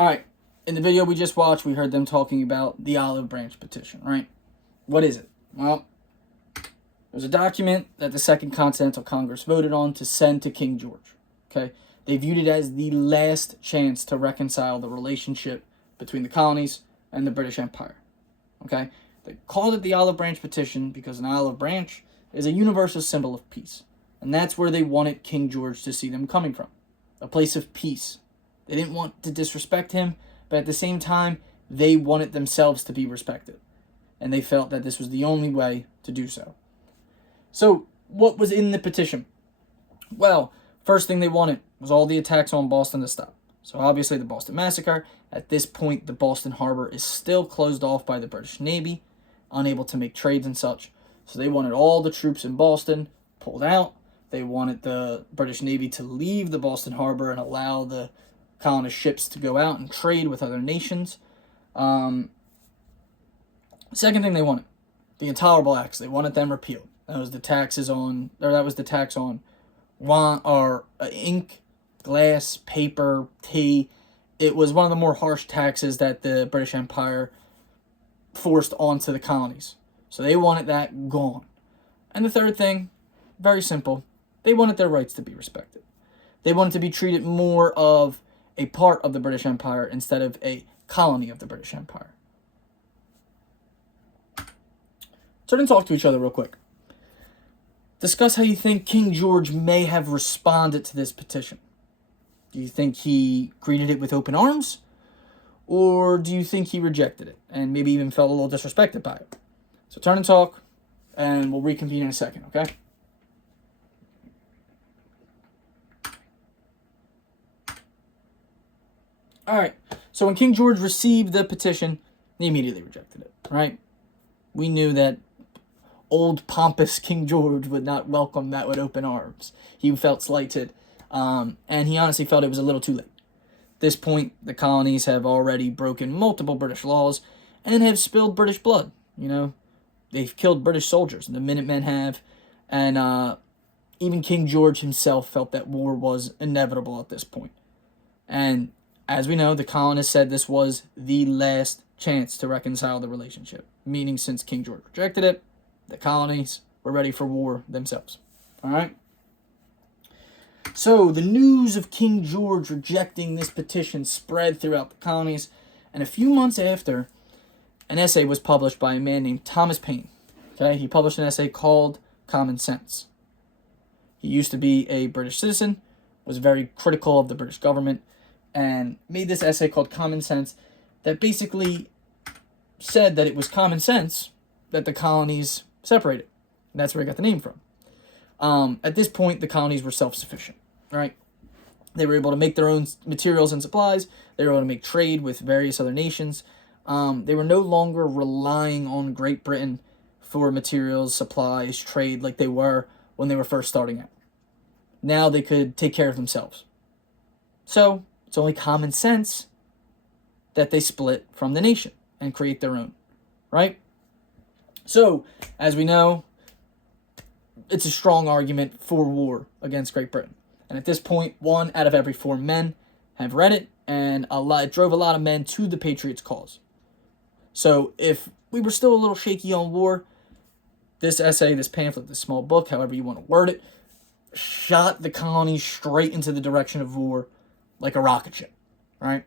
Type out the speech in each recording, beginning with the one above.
All right. In the video we just watched, we heard them talking about the Olive Branch Petition, right? What is it? Well, it was a document that the Second Continental Congress voted on to send to King George. Okay? They viewed it as the last chance to reconcile the relationship between the colonies and the British Empire. Okay? They called it the Olive Branch Petition because an olive branch is a universal symbol of peace. And that's where they wanted King George to see them coming from. A place of peace. They didn't want to disrespect him, but at the same time, they wanted themselves to be respected. And they felt that this was the only way to do so. So, what was in the petition? Well, first thing they wanted was all the attacks on Boston to stop. So obviously the Boston Massacre. At this point, the Boston Harbor is still closed off by the British Navy, unable to make trades and such. So they wanted all the troops in Boston pulled out. They wanted the British Navy to leave the Boston Harbor and allow the colonist ships to go out and trade with other nations. Second thing they wanted, the Intolerable Acts. They wanted them repealed. That was the tax on wine or ink, glass, paper, tea. It was one of the more harsh taxes that the British Empire forced onto the colonies. So they wanted that gone. And the third thing, very simple, they wanted their rights to be respected. They wanted to be treated more of a part of the British Empire instead of a colony of the British Empire. Turn and talk to each other real quick. Discuss how you think King George may have responded to this petition. Do you think he greeted it with open arms? Or do you think he rejected it and maybe even felt a little disrespected by it? So turn and talk, and we'll reconvene in a second, okay? All right, so when King George received the petition, he immediately rejected it, right? We knew that old pompous King George would not welcome that with open arms. He felt slighted, and he honestly felt it was a little too late. At this point, the colonies have already broken multiple British laws and have spilled British blood. You know, they've killed British soldiers, the Minutemen have, and even King George himself felt that war was inevitable at this point. And as we know, the colonists said this was the last chance to reconcile the relationship, meaning since King George rejected it, the colonies were ready for war themselves. All right? So the news of King George rejecting this petition spread throughout the colonies, and a few months after, an essay was published by a man named Thomas Paine. Okay? He published an essay called Common Sense. He used to be a British citizen, was very critical of the British government, and made this essay called Common Sense that basically said that it was common sense that the colonies separated. And that's where he got the name from. At this point, the colonies were self-sufficient, right? They were able to make their own materials and supplies. They were able to make trade with various other nations. They were no longer relying on Great Britain for materials, supplies, trade like they were when they were first starting out. Now they could take care of themselves. So it's only common sense that they split from the nation and create their own, right? So, as we know, it's a strong argument for war against Great Britain. And at this point, 1 out of every 4 men have read it, and it drove a lot of men to the Patriots' cause. So, if we were still a little shaky on war, this essay, this pamphlet, this small book, however you want to word it, shot the colonies straight into the direction of war like a rocket ship, right?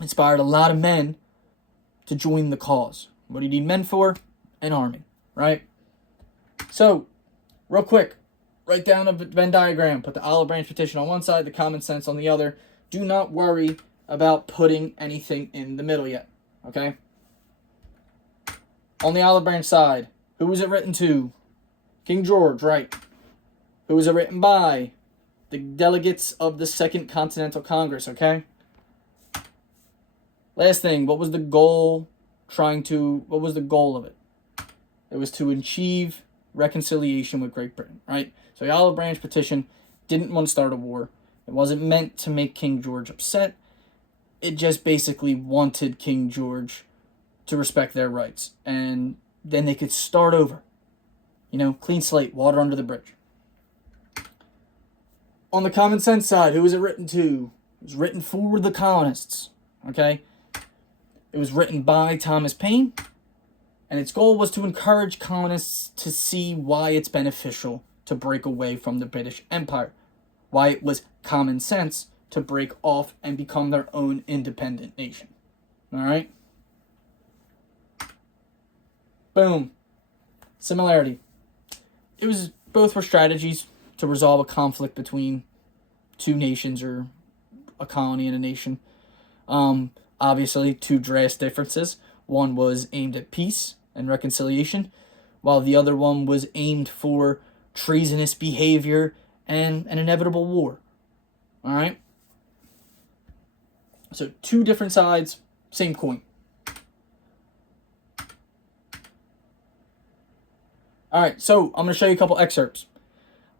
Inspired a lot of men to join the cause. What do you need men for? An army, right? So, real quick, write down a Venn diagram. Put the Olive Branch Petition on one side, the Common Sense on the other. Do not worry about putting anything in the middle yet, okay? On the Olive Branch side, who was it written to? King George, right? Who was it written by? The delegates of the Second Continental Congress, okay? Last thing, what was the goal of it? It was to achieve reconciliation with Great Britain, right? So the Olive Branch Petition didn't want to start a war. It wasn't meant to make King George upset. It just basically wanted King George to respect their rights. And then they could start over. You know, clean slate, water under the bridge. On the Common Sense side, who was it written to? was written for the colonists, okay? It was written by Thomas Paine, and its goal was to encourage colonists to see why it's beneficial to break away from the British Empire, why it was common sense to break off and become their own independent nation. All right? Boom. Similarity. It was both were strategies to resolve a conflict between two nations or a colony and a nation. Obviously, two drastic differences. One was aimed at peace and reconciliation, while the other one was aimed for treasonous behavior and an inevitable war. All right? So, two different sides, same coin. All right, so I'm going to show you a couple excerpts.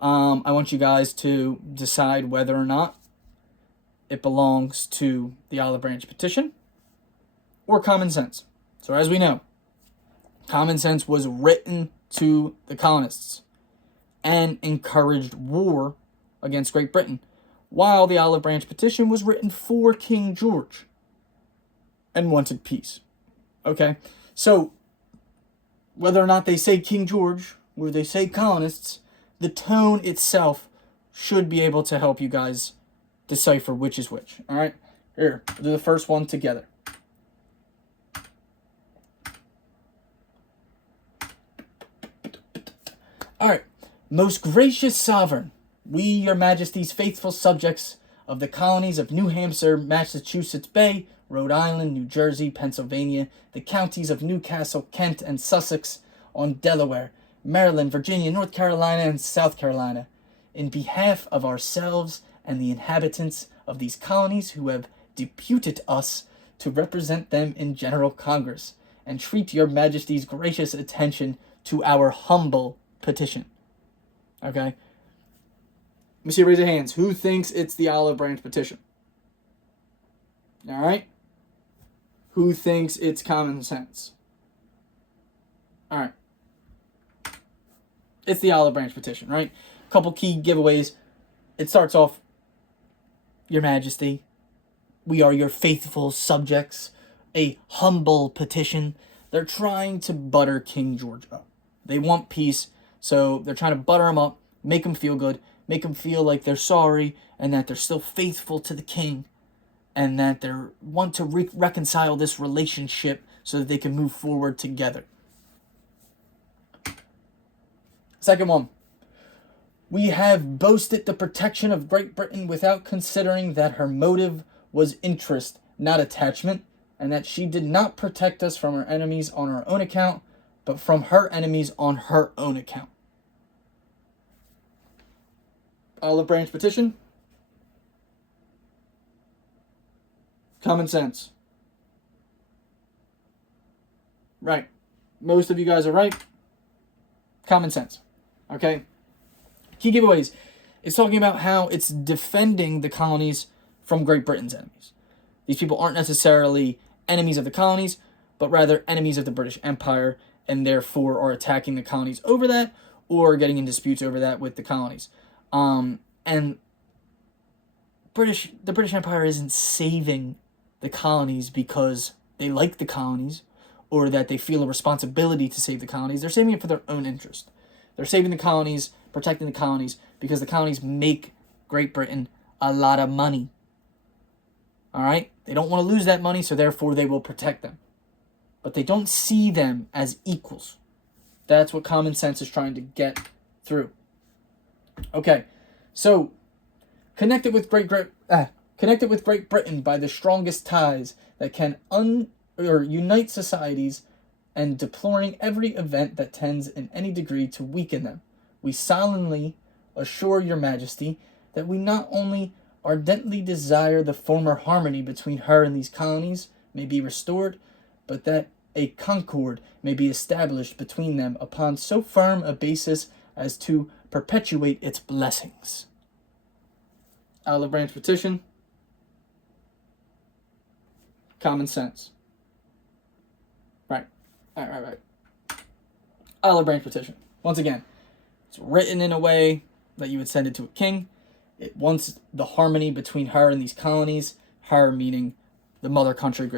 I want you guys to decide whether or not it belongs to the Olive Branch Petition or common sense. So as we know, common sense was written to the colonists and encouraged war against Great Britain, while the Olive Branch Petition was written for King George and wanted peace. Okay, so whether or not they say King George or they say colonists, the tone itself should be able to help you guys decipher which is which. All right, here, we'll do the first one together. All right, most gracious sovereign, we, your majesty's faithful subjects of the colonies of New Hampshire, Massachusetts Bay, Rhode Island, New Jersey, Pennsylvania, the counties of Newcastle, Kent, and Sussex, on Delaware, Maryland, Virginia, North Carolina, and South Carolina, in behalf of ourselves and the inhabitants of these colonies who have deputed us to represent them in General Congress, and treat your majesty's gracious attention to our humble petition. Okay? Let me see, raise your hands. Who thinks it's the Olive Branch Petition? All right? Who thinks it's common sense? All right. It's the Olive Branch Petition, right? A couple key giveaways. It starts off, Your Majesty, we are your faithful subjects, a humble petition. They're trying to butter King George up. They want peace, so they're trying to butter him up, make him feel good, make him feel like they're sorry and that they're still faithful to the king and that they want to reconcile this relationship so that they can move forward together. Second one, we have boasted the protection of Great Britain without considering that her motive was interest, not attachment, and that she did not protect us from her enemies on her own account, but from her enemies on her own account. Olive Branch Petition. Common sense. Right. Most of you guys are right. Common sense. Okay? Key giveaways. It's talking about how it's defending the colonies from Great Britain's enemies. These people aren't necessarily enemies of the colonies, but rather enemies of the British Empire, and therefore are attacking the colonies over that, or getting in disputes over that with the colonies. And the British Empire isn't saving the colonies because they like the colonies, or that they feel a responsibility to save the colonies. They're saving it for their own interest. They're saving the colonies, protecting the colonies, because the colonies make Great Britain a lot of money. All right? They don't want to lose that money, so therefore they will protect them. But they don't see them as equals. That's what common sense is trying to get through. Okay, so connected with Great Britain by the strongest ties that can unite societies, and deploring every event that tends in any degree to weaken them, we solemnly assure your majesty that we not only ardently desire the former harmony between her and these colonies may be restored, but that a concord may be established between them upon so firm a basis as to perpetuate its blessings. Olive Branch Petition. Common sense. Right. Olive Branch Petition. Once again, it's written in a way that you would send it to a king, It wants the harmony between her and these colonies, her meaning the mother country,